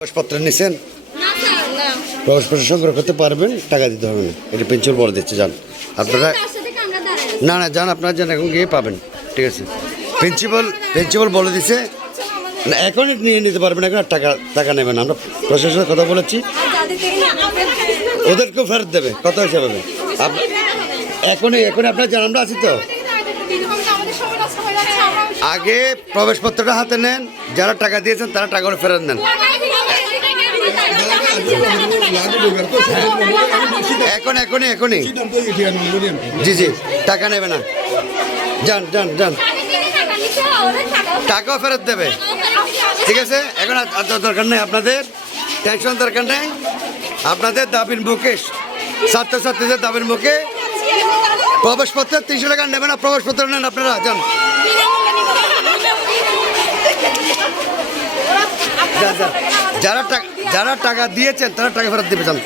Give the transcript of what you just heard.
প্রবেশপত্র নিছেন? প্রবেশপত্র সংগ্রহ করতে পারবেন, টাকা দিতে হবে না। এটা প্রিন্সিপাল বলে দিচ্ছে, যান আপনারা। না না, যান আপনারা, যান এখন গিয়ে পাবেন। ঠিক আছে, প্রিন্সিপাল বলে দিচ্ছে না, এখন নিয়ে নিতে পারবেন, এখন আর টাকা নেবেন। আমরা প্রশাসনের কথা বলেছি, ওদেরকেও ফেরত দেবে, কত হিসাবে এখনই আপনার জান, আমরা আছি তো। আগে প্রবেশপত্রটা হাতে নেন, যারা টাকা দিয়েছেন তারা টাকাগুলো ফেরত নেন। এখনই জি জি, টাকা নেবে না, যান যান যান, টাকাও ফেরত দেবে। ঠিক আছে, এখন আর দরকার নেই আপনাদের, টেনশন দরকার নেই। আপনাদের দাবির মুখে, ছাত্রছাত্রীদের দাবির মুখে প্রবেশপত্রের 300 টাকা নেবে না, প্রবেশপত্র নেন আপনারা, যান যারা টাকা দিয়েছেন তারা টাকা ফেরত দেবে, যান।